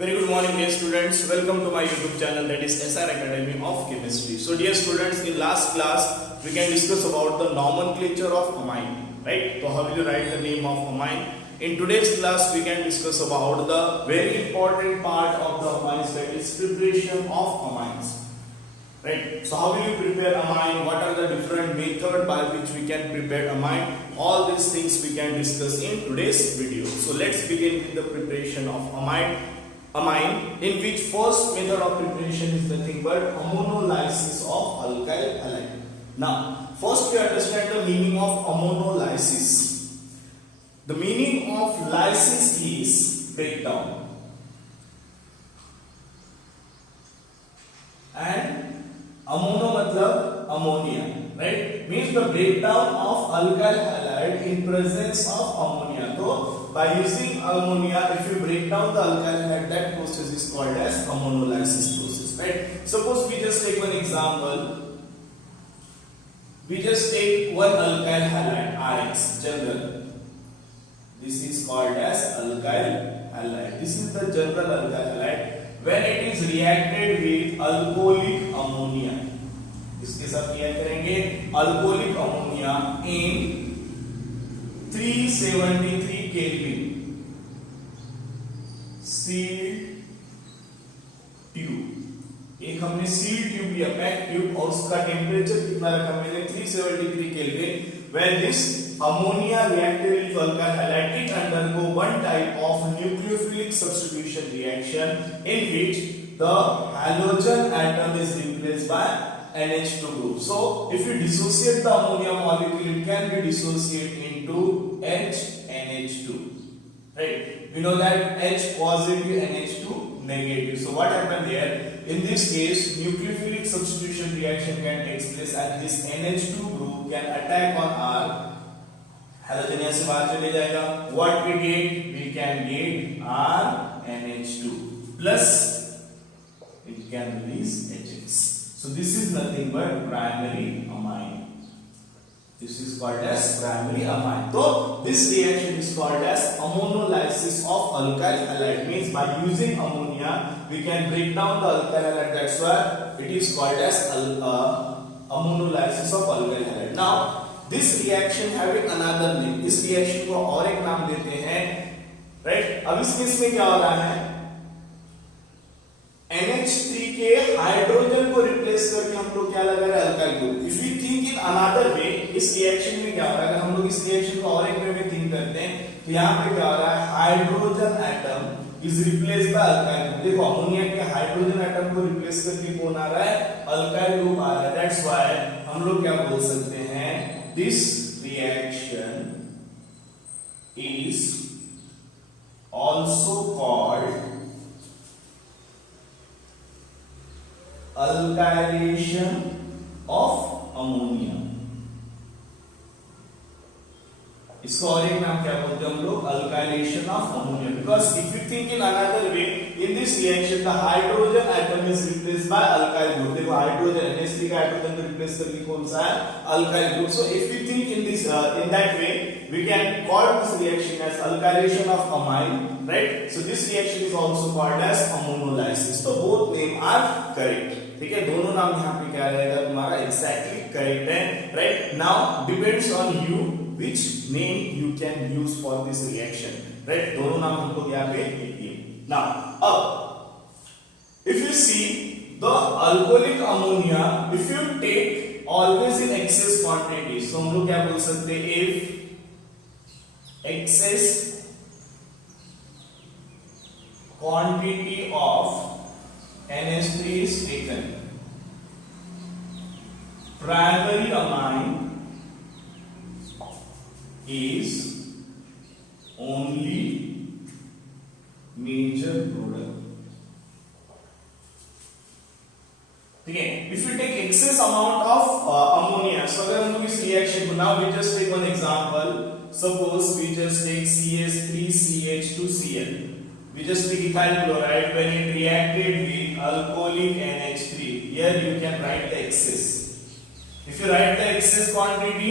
Very good morning, dear students. Welcome to my YouTube channel, that is SR Academy of Chemistry. So, dear students, in last class we can discuss about the nomenclature of amine, right? So, how will you write the name of amine? In today's class, we can discuss about the very important part of the amines, that is preparation of amines. Right. So how will you prepare amine? What are the different methods by which we can prepare amine? All these things we can discuss in today's video. So let's begin with the preparation of amine. In which first method of preparation is nothing but ammonolysis of alkyl halide. Now, first we understand the meaning of ammonolysis. The meaning of lysis is breakdown. And ammono matlab ammonia, right? Means the breakdown of alkyl halide in presence of ammonia. So by using ammonia, if you break down the alkyl halide, that process is called as ammonolysis process, right? Suppose we just take one example. We just take one alkyl halide RX general. This is called as alkyl halide. This is the general alkyl halide. When it is reacted with alcoholic ammonia, इसके साथ क्या करेंगे? Alcoholic ammonia in 373 kelvin sealed tube. एक हमने sealed tube लिया, pack tube, और उसका temperature कितना रखा मैंने? 373 kelvin. When this ammonia reacted with alkyl halide, it undergo one type of nucleophilic substitution reaction in which the halogen atom is replaced by NH2 group. So if you dissociate the ammonia molecule, it can be dissociated into HNH2, right? We know that H positive, NH2 negative. So what happened here? In this case, nucleophilic substitution reaction can take place, and this NH2 group can attack on our halogen. यहाँ से बाहर चले जाएगा. What we get? We can get our NH2 plus it can release HX. So this is nothing but primary amine. This is called as primary amine. So this reaction is called as ammonolysis of alkyl halide. Means by using ammonia, we can break down the alkyl halide. That's why it is called as ammonolysis of alkyl halide. Now this reaction having another name. इस reaction को और एक नाम देते हैं, right? अब इस case में क्या हो रहा है? NH3 के हाइड्रोजन को रिप्लेस करके हम लोग क्या लगा रहे हैं? Alkyl group. If we think in another way, इस रिएक्शन में क्या हो रहा है? अगर हम लोग इस रिएक्शन को और एक वे में थिंक करते हैं, तो यहाँ पे क्या हो रहा है? Hydrogen atom is replaced by alkyl group. देखो, अमोनिया के हाइड्रोजन एटम को रिप्लेस करके कौन आ रहा है? अल्काइल ग्रुप आ रहा है. दैट्स व्हाई हम लोग क्या बोल सकते हैं? This reaction is also called alkylation of ammonia. इसको और एक नाम क्या बोलते हैं हम लोग? alkylation of ammonia. Because if you think in another way, in this reaction the hydrogen atom is replaced by alkyl group. देखो, हाइड्रोजन NH3 का हाइड्रोजन को रिप्लेस करके कौन सा है? alkyl group. So if we think in this in that way, we can call this reaction as alkylation of amine, right? So this reaction is also called as ammonolysis. So both name are correct. ठीक है, दोनों नाम यहाँ पे क्या रहेगा तुम्हारा? Exactly correct है, right? Now depends on you which name you can use for this reaction, right? दोनों नाम हमको यहाँ पे दिए. Now, अब if you see the alcoholic ammonia, if you take always in excess quantity, so हम लोग क्या बोल सकते हैं? If excess quantity of NH3 is taken, primary amine is only major product. ठीक है, if you take excess amount of ammonia, so अगर हम लोग इस reaction को, now we just take one example. Suppose we just take CH3CH2Cl. We just take ethyl chloride. When it reacted with alcoholic NH3, here you can write the excess. If you write the excess quantity,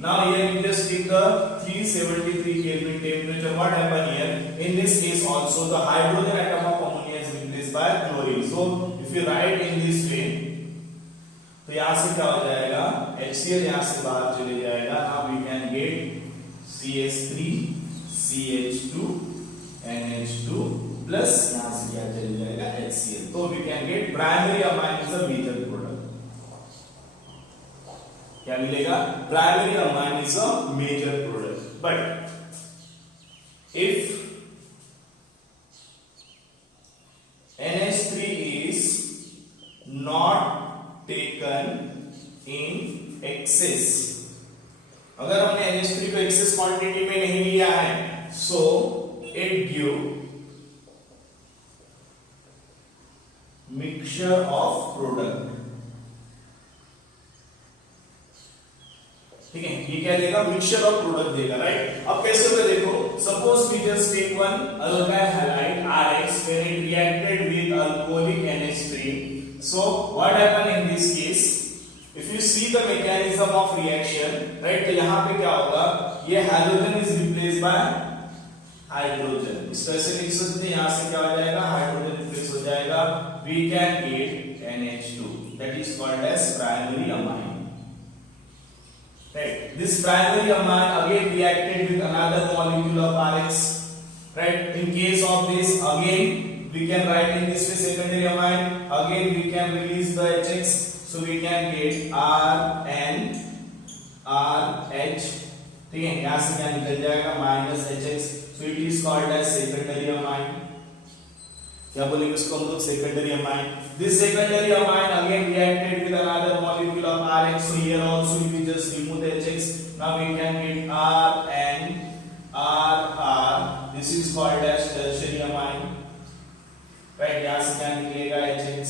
now here you just take the 373 Kelvin temperature. What happened here? In this case also the hydrogen atom of ammonia by chlorine. So if you write in this way, तो यहाँ से क्या हो जाएगा, HCl यहाँ से बाहर चले जाएगा. Now we can get CH3 CH2 NH2 plus यहाँ से क्या चले जाएगा HCl. तो we can get primary amine is a major product. क्या मिलेगा? Primary amine is a major product. But if NH3 is not taken in excess, अगर हमने NH3 को excess quantity में नहीं लिया है, so it give mixture of product. ठीक है, ये क्या देगा? मिक्सचर ऑफ प्रोडक्ट देगा, राइट? अब कैसे होगा देखो, suppose we just take one alkyl halide RX when it reacted with alcoholic NH3. So what happen in this case? If you see the mechanism of reaction, right? तो यहाँ पे क्या होगा? ये hydrogen is replaced by hydrogen. इस तरह से लिख सकते हैं, यहाँ से क्या हो जाएगा? हाइड्रोजन रिप्लेस हो जाएगा. We can get NH2. That is called as primary amine. Right. This primary amine again reacted with another molecule of RX. Right. In case of this, again we can write in this way secondary amine. Again we can release the HX, so we can get RNRH. ठीक है, यहाँ से क्या निकल जाएगा? Minus HX. So it is called as secondary amine. क्या बोलेंगे इसको हम लोग? Secondary amine. This secondary amine again reacted with another molecule of RX. So here also we just remove the HX. Now we can get RNRR. This is called as tertiary amine. Right? यहाँ से क्या निकलेगा? HX.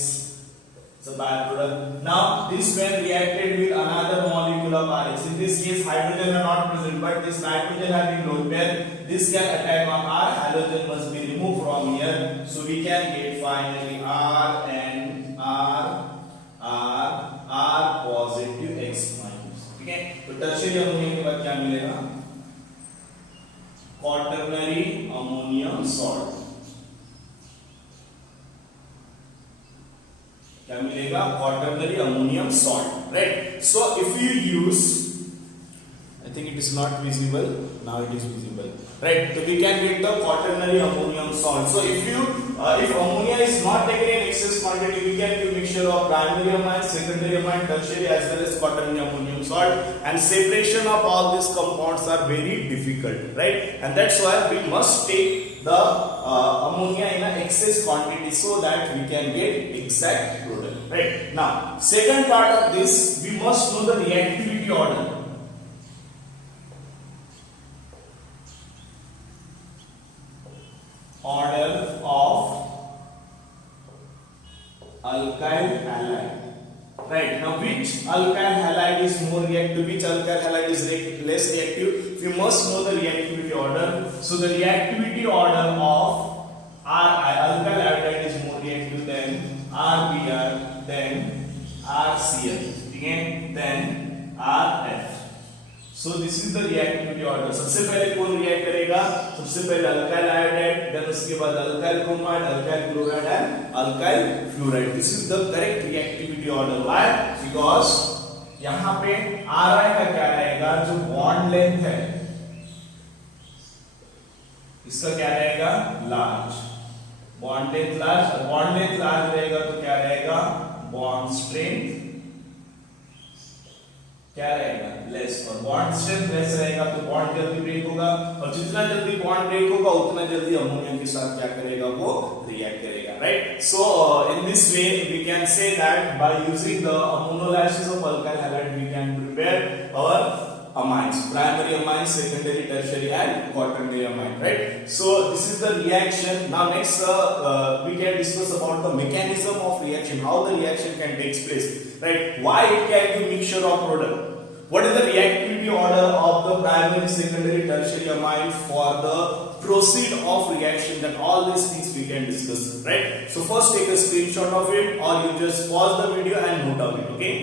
It's a byproduct. Now this when reacted with another molecule of RX. In this case hydrogen are not present, but this nitrogen having lone pair. This can attack on R. Halogen must be removed from here. So we can get finally R positive X minus. ठीक है? तो tertiary ammonium के बाद क्या मिलेगा? Quaternary ammonium salt. क्या मिलेगा? Quaternary ammonium salt. Right? So if you use, I think it is not visible. Now it is visible. Right? So we can get the quaternary ammonium salt. So if ammonia is not taken in excess quantity, we can give mixture of primary amine, secondary amine, tertiary as well as quaternary ammonium salt. And separation of all these compounds are very difficult, right? And that's why we must take the ammonia in an excess quantity so that we can get exact product. Right? Now, second part of this, we must know the reactivity order. Order of alkyl halide. Right? Now which alkyl halide is more reactive, which alkyl halide is less reactive? We must know the reactivity order. So the reactivity order of alkyl halide is more reactive than RBr, then RCl, again then RF. So this is the reactivity order. सबसे पहले कौन react करेगा? सबसे पहले alkyl iodide, then उसके बाद alkyl bromide, alkyl chloride and alkyl fluoride. This is the correct reactivity order. Why? Because यहाँ पे Ri का क्या रहेगा? जो बॉन्ड लेंथ है इसका क्या रहेगा? Large. Bond length large. Bond length large रहेगा तो क्या रहेगा? बॉन्ड स्ट्रेंथ क्या रहेगा? लेस. और बॉन्ड स्ट्रेंथ लेस रहेगा तो बॉन्ड जल्दी ब्रेक होगा, और जितना जल्दी बॉन्ड ब्रेक होगा उतना जल्दी अमोनिया के साथ क्या करेगा? वो रिएक्ट करेगा. Right? So in this way we can say that by using the ammonolysis of alkyl halide we can prepare our amines, primary amines, secondary, tertiary and quaternary amine. Right? So this is the reaction. Now next we can discuss about the mechanism of reaction, how the reaction can take place. Right? Why it can be mixture of product? What is the reactivity order of the primary, secondary, tertiary amine for the proceed of reaction? Then all these things we can discuss. Right? So first take a screenshot of it, or you just pause the video and note down it. Okay?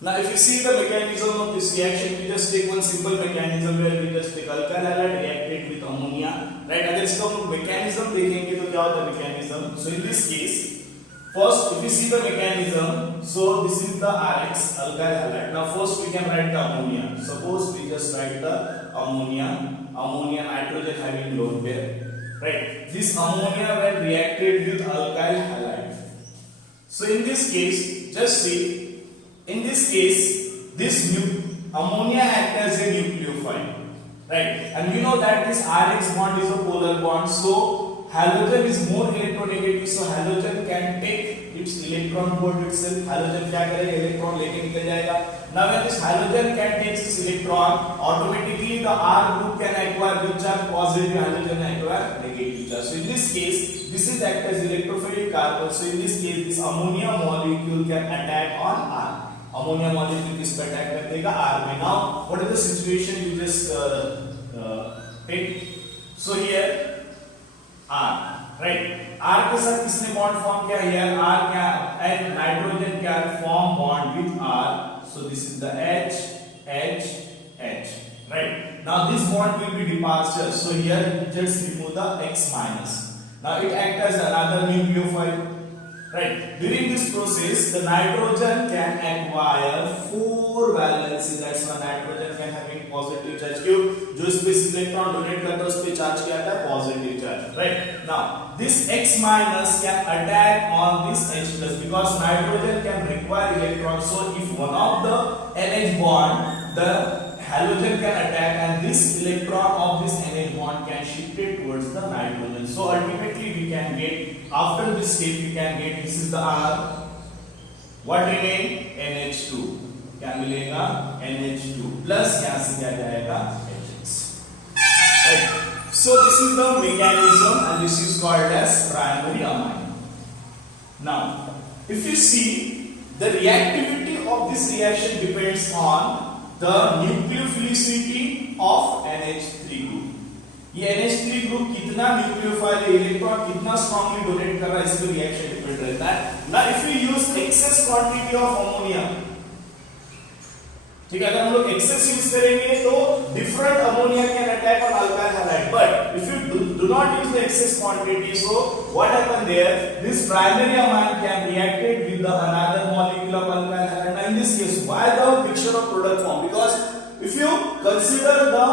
Now if you see the mechanism of this reaction, we just take one simple mechanism where we just take alkyl halide reacted with ammonia, right. अगर इसका हम mechanism देखेंगे तो क्या होता है mechanism, so in this case first if you see the mechanism, so this is the RX alkyl halide. Now first we can write the ammonia. Suppose we just write the ammonia nitrogen having lone pair, right? This ammonia when reacted with alkyl halide, so in this case just see, in this case this ammonia act as a nucleophile, right? And you know that this RX bond is a polar bond, so halogen is more electronegative, so halogen can take its electron toward itself. Halogen क्या करेगा, electron लेके निकल जाएगा. Now when this halogen can take this electron, automatically the R group can acquire which charge, positive, halogen acquire negative charge. So in this case this is act as electrophilic carbon, so in this case this ammonia molecule can attack on R. Ammonia molecule किस पे attack कर देगा, R में. Now what is the situation you just take, so here R, right? R के साथ किसने bond form किया, here R क्या, and नाइट्रोजन क्या form bond with R, so this is the H, right? Now this bond will be departure, so here just remove the X minus. Now it acts as another nucleophile, right? During this process the nitrogen can acquire 4 valency, that's why nitrogen can having positive charge. क्यों, जो इस पे electron donate करता है उस पे charge क्या आता है, positive charge, right? Now this X minus can attack on this H plus because nitrogen can require electron, so if one of the NH bond the halogen can attack and this electron of this NH bond can shift it towards the nitrogen, so ultimately we can get, after this step we can get, this is the R, what remain, NH2, क्या मिलेगा, NH2 plus यहाँ से क्या जाएगा, HX, right? So this is the mechanism and this is called as primary amine. Now if you see the reactivity of this reaction depends on the nucleophilicity of NH3 group. ये NH3 group कितना nucleophile है, electron कितना strongly donate कर रहा है, इस पे reaction depend रहता है. Now if you use excess quantity of ammonia, ठीक है, अगर हम लोग एक्सेस यूज करेंगे तो different ammonia can attack on alkyl halide, but if you do not use the excess quantity, so what happen there, this primary amine can reacted with the another molecule of alkyl halide. Now in this case why the mixture of product form, because if you consider the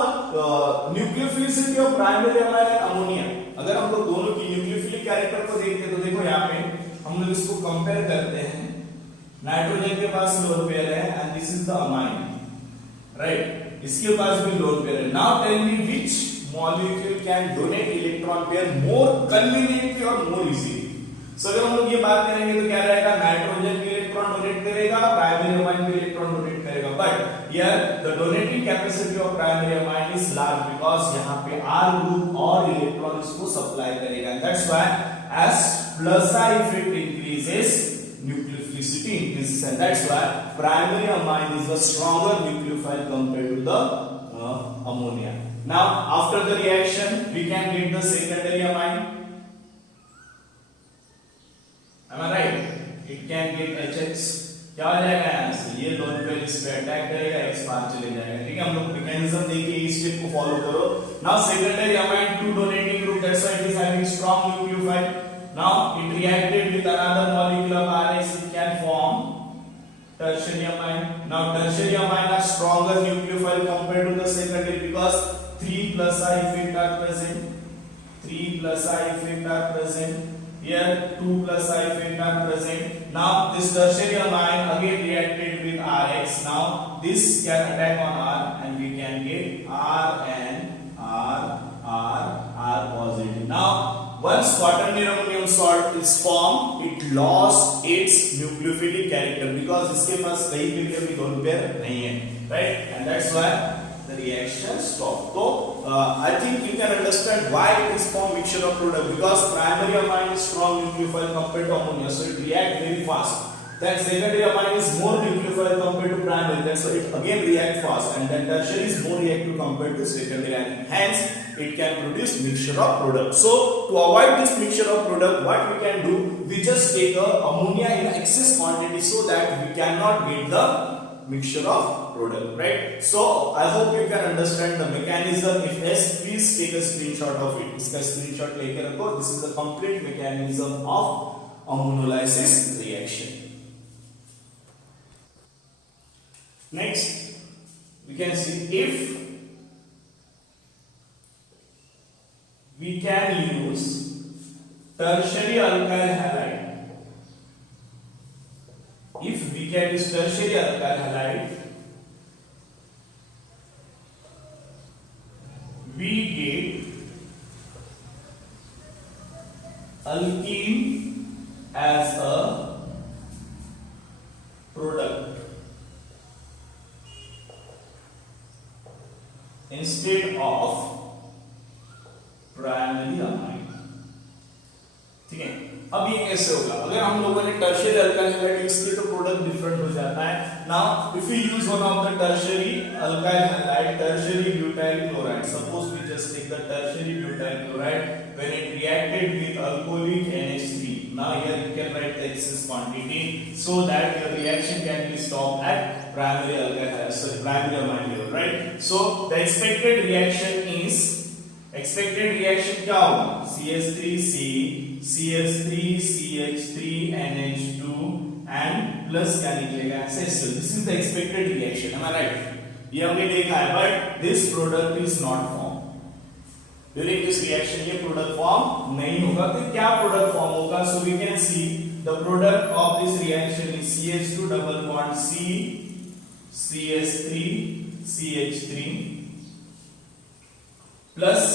nucleophilicity of primary amine and ammonia, अगर हम लोग दोनों की nucleophilic character को देखते हैं तो देखो यहाँ पे हम लोग इसको कंपेयर करते हैं, नाइट्रोजन के पास लोन पेयर है and this is the amine, right? इसके पास भी लोन पेयर है. Now tell me which molecule can donate electron pair more conveniently or more easily. सो अगर हम लोग ये बात करेंगे तो क्या रहेगा, नाइट्रोजन भी इलेक्ट्रॉन डोनेट करेगा, प्राइमरी अमाइन भी इलेक्ट्रॉन डोनेट करेगा, but here the donating capacity of primary amine is large because यहाँ पे R ग्रुप और इलेक्ट्रॉन इसको सप्लाई करेगा. That's why as plus I effect increases, nucleophilicity increases, and that's why primary amine is a stronger nucleophile compared to the ammonia. Now after the reaction we can get the secondary amine, am I right? It can get HX, क्या हो जाएगा यहाँ से, ये lone pair इस पे attack करेगा, X बाहर चले जाएगा. ठीक है, हम लोग मैकेनिज्म देखिए, इस स्टेप को फॉलो करो. Now secondary amine to donating group, that's why it is having strong nucleophile. Now it reacted with another molecule of RX, it can form tertiary amine. Now tertiary amine are stronger nucleophile compared to the secondary because 3 plus I effect are present. 3 plus I effect are present. Here 2 plus I effect are present. Now this tertiary amine again reacted with RX. Now this can attack on R and we can get R and R positive. Now once quaternary ammonium salt is formed, it lost its nucleophilic character because इसके पास कहीं पे भी अभी lone pair नहीं है, right? And that's why the reaction stopped. So I think you can understand why it is formed mixture of product, because primary amine is strong nucleophile compared to ammonia, so it react very fast. Then secondary amine is more nucleophile compared to primary, then so it again react fast, and then tertiary is more reactive compared to secondary, and hence it can produce mixture of product. So to avoid this mixture of product, what we can do, we just take a ammonia in excess quantity so that we cannot get the mixture of product, right? So I hope you can understand the mechanism. If yes, please take a screenshot of it. इसका screenshot लेके रखो. This is the complete mechanism of ammonolysis reaction. Next, we can see if we can use tertiary alkyl halide. If we can use tertiary alkyl halide, we get alkene as a product instead of primary amine. ठीक है, अब ये कैसे होगा? अगर हम लोगों ने टर्शियरी अल्काइल हैलाइड यूज किया तो प्रोडक्ट डिफरेंट हो जाता है. Now if you use one of the tertiary alkyl halide, tertiary butyl chloride, suppose we just take the tertiary butyl chloride when it reacted with alcoholic NH3. now here you can write the excess quantity so that your reaction can be stopped at primary alkyl halide, sorry, primary amine level, right? So the expected reaction क्या होगा? CH3C, CH3CH3 NH2 and plus क्या निकलेगा? SHCl. This is the expected reaction. Am I right? ये हमने देखा है, but this product is not formed. During this reaction ये product form नहीं होगा. तो क्या product form होगा? So we can see the product of this reaction is CH2 double bond C, CH3, CH3 plus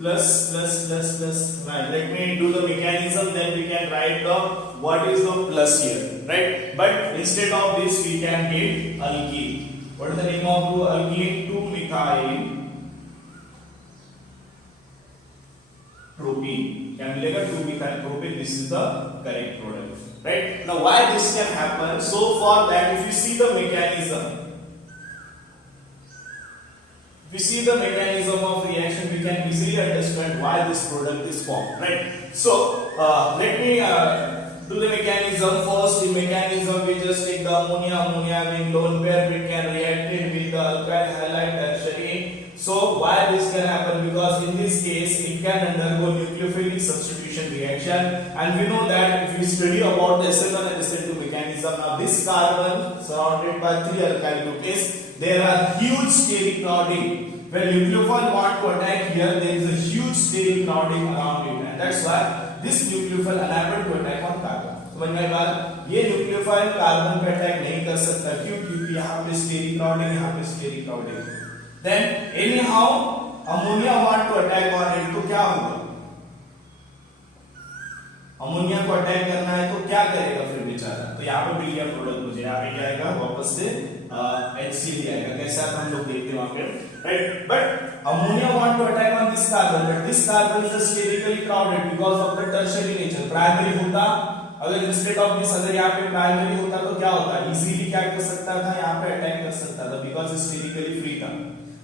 right. Let me do the mechanism, then we can write the what is the plus here, right? But instead of this we can get alkene. What is the name of the alkene? 2-methyl propene. क्या मिलेगा? 2-methyl propene. This is the correct product, right? Now why this can happen? So for that, if you see the mechanism, if we see the mechanism of reaction, we can easily understand why this product is formed, right? So let me do the mechanism first. In mechanism, we just take the ammonia having lone pair, we can react it with the alkyl halide tertiary. So why this can happen? Because in this case, it can undergo nucleophilic substitution reaction, and we know that if we study about the SN1 and SN2 mechanism, now this carbon surrounded by 3 alkyl groupes, there are huge steric crowding. When nucleophile want to attack here, there is a huge steric crowding around it, and that's why this nucleophile unable to attack on carbon. समझ में बात? ये nucleophile carbon पे attack नहीं कर सकता. क्यों? क्योंकि यहाँ पे steric crowding, यहाँ पे steric crowding. Then anyhow ammonia want to attack on it, तो क्या होगा? अमोनिया को अटैक करना है तो क्या करेगा फिर बेचारा? तो यहाँ पे मिल गया प्रोडक्ट मुझे. यहाँ पे क्या आएगा? वापस से HCl आएगा. कैसा हम लोग देखते हैं वहां पे, right? But ammonia want to attack on this carbon, but this carbon is sterically crowded because of the tertiary nature. Primary होता, अगर इंस्टेड ऑफ दिस अगर यहाँ पे प्राइमरी होता तो क्या होता? इजीली क्या कर सकता था? यहाँ पे अटैक कर सकता था बिकॉज स्टेरिकली फ्री था.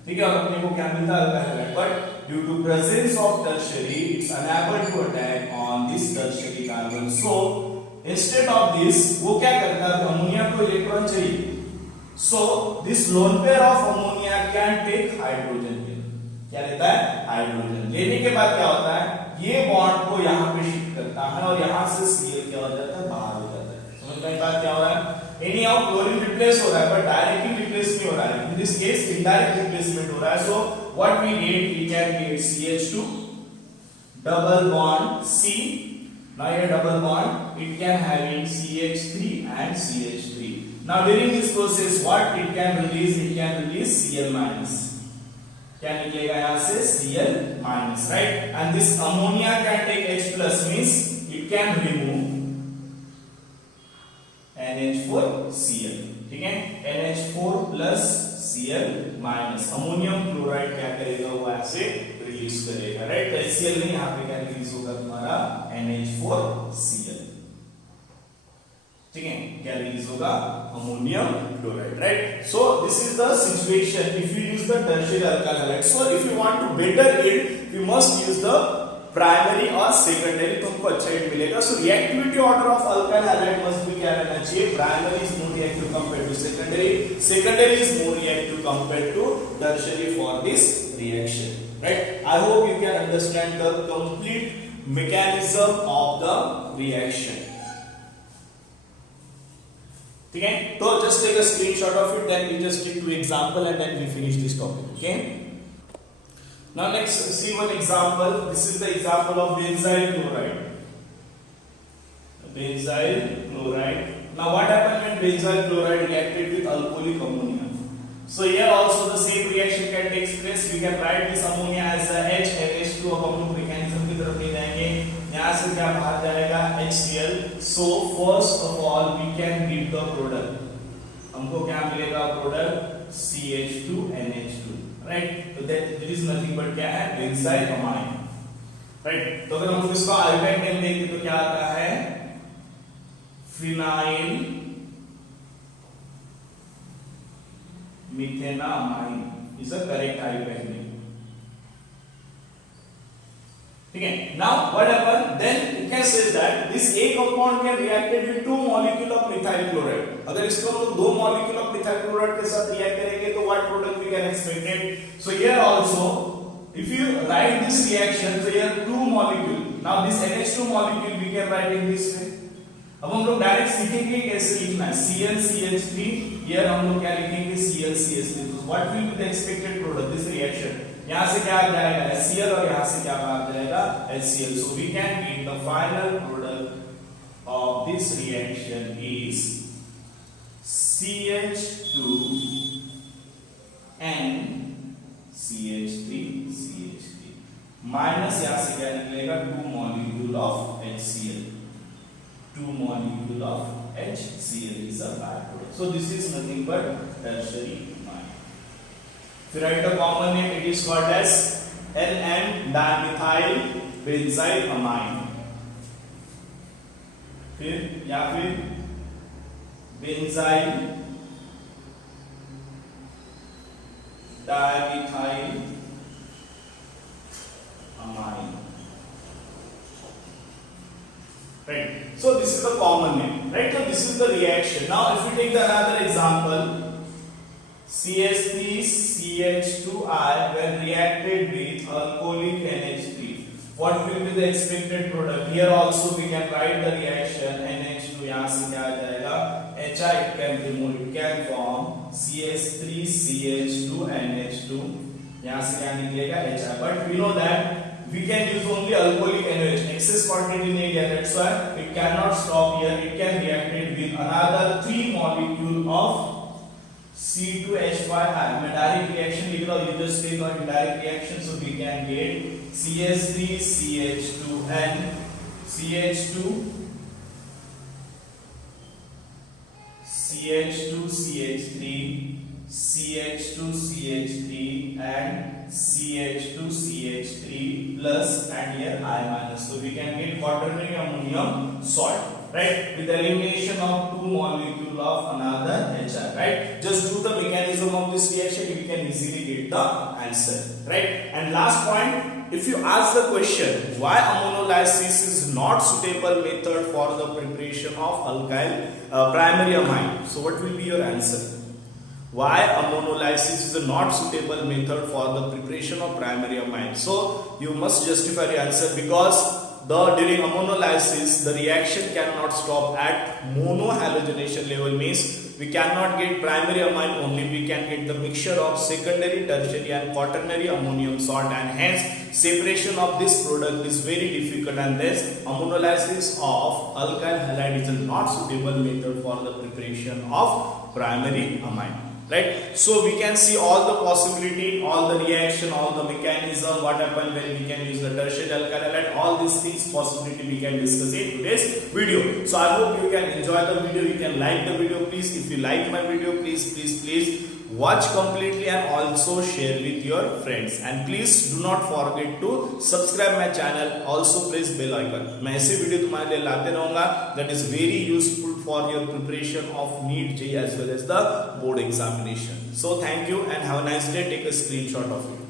ठीक है, और अपने को क्या मिलता है? But due to presence of tertiary, it's unable to attack on this tertiary carbon. So instead of this, वो क्या करता है? अमोनिया को इलेक्ट्रॉन चाहिए. So this lone pair of ammonia can take hydrogen here. क्या लेता है? हाइड्रोजन. लेने के बाद क्या होता है? ये बॉन्ड को यहाँ पे शिफ्ट करता है और यहाँ से Cl क्या हो जाता है? बाहर हो जाता है. समझ में बात क्या हो रहा है? Anyhow chlorine रिप्लेस हो रहा है, but directly रिप्लेस नहीं हो रहा है. In this case indirect replacement हो रहा है. So what we can get CH2 double bond C. Now here double bond, it can having CH3 and CH3. Now during this process, what it can release? It can release Cl minus. क्या निकलेगा यहाँ से? Cl minus, right? And this ammonia can take H plus, means it can remove NH4Cl. ठीक है, NH4 plus Cl minus. Ammonium chloride क्या करेगा? वो ऐसे रिलीज करेगा, राइट? तो HCl नहीं, यहाँ पे क्या रिलीज होगा तुम्हारा? NH4Cl. ठीक है, क्या रिलीज होगा? Ammonium chloride, right? So this is the situation if you use the tertiary alkyl halide. So if you want to better it, you must use the primary और सेकेंडरी, तुमको अच्छा hit मिलेगा। So reactivity order of alkyl halide must be क्या रहना चाहिए, primary is more reactive compared to secondary, secondary is more reactive compared to tertiary for this reaction, right. I hope you can understand the complete mechanism of the reaction, ठीक है। तो just take a screenshot of it, then we just stick to example and then we finish this topic, okay. Now next see one example. This is the example of benzyl chloride. Benzyl chloride. Now what happened when benzyl chloride reacted with alcoholic ammonia? So here also the same reaction can take place. We can write this ammonia as HNH2. अब हम लोग mechanism की तरफ नहीं जाएंगे. यहाँ से क्या बाहर जाएगा HCl. So first of all we can get the product. हमको क्या मिलेगा प्रोडक्ट CH2NH2. राइट, तो दैट इज नथिंग बट क्या है, बेंजाइल अमाइन, राइट। तो अगर हम इसको अल्काइल नेम देंगे तो क्या आता है, phenyl methanamine is a correct alkyl name, ठीक है। Now what happen, then you can say that this A compound can reacted with 2 molecule of methyl chloride. अगर इसको हम लोग 2 molecule of methyl chloride के साथ रिएक्ट करेंगे तो what product we can expect it? So here also if you write this reaction, so here 2 molecule, now this NH2 molecule we can write in this way. अब हम लोग direct सीखेंगे कैसे लिखना है, ClCH3, here हम लोग क्या लिखेंगे ClCH3. So what will be the expected product this reaction? यहां से क्या आ जाएगा HCl और यहां से क्या आ जाएगा HCl. So we can get the final product of this reaction is CH2 and CH3 minus यहां से क्या निकलेगा 2 molecule of HCl. 2 molecule of HCl is a byproduct. So this is nothing but tertiary. If you write the common name, it is called as N,N-dimethyl benzyl amine. फिर या फिर benzyl dimethyl amine. Right. So this is the common name. Right. So this is the reaction. Now, if we take the another example. CH3CH2I when reacted with alcoholic NH3, what will be the expected product? Here also we can write the reaction NH2, यहाँ से क्या आ जाएगा HI, it can remove, it can form CH3CH2NH2, यहाँ से क्या निकलेगा HI. But we know that we can use only alcoholic NaOH, excess quantity नहीं है, that's why it cannot stop here. It can react with another 3 molecule of C2H5. मैं direct reaction लिख रहा हूँ, you just take on direct reaction, so we can get CH3CH2N CH2CH3 CH2CH3 and CH2CH3 plus and here I minus, so we can get quaternary ammonium salt, right, with the elimination of 2 molecule of another HI, right. Just do the mechanism of this reaction, you can easily get the answer, right. And last point, if you ask the question why ammonolysis is not suitable method for the preparation of alkyl primary amine, so what will be your answer? Why ammonolysis is a not suitable method for the preparation of primary amine? So you must justify your answer, because during ammonolysis the reaction cannot stop at monohalogenation level, means we cannot get primary amine only, we can get the mixture of secondary, tertiary and quaternary ammonium salt, and hence separation of this product is very difficult, and thus ammonolysis of alkyl halide is a not suitable method for the preparation of primary amine, right. So we can see all the possibility, all the reaction, all the mechanism, what happen when we can use the tertiary alkyl halide, all these things possibility we can discuss in today's video. So I hope you can enjoy the video, you can like the video, please. If you like my video, please watch completely and also share with your friends, and please do not forget to subscribe my channel, also press bell icon. मैं ऐसे video तुम्हारे लिए लाते रहूंगा that is very useful for your preparation of NEET JEE as well as the board examination. So thank you and have a nice day. Take a screenshot of it.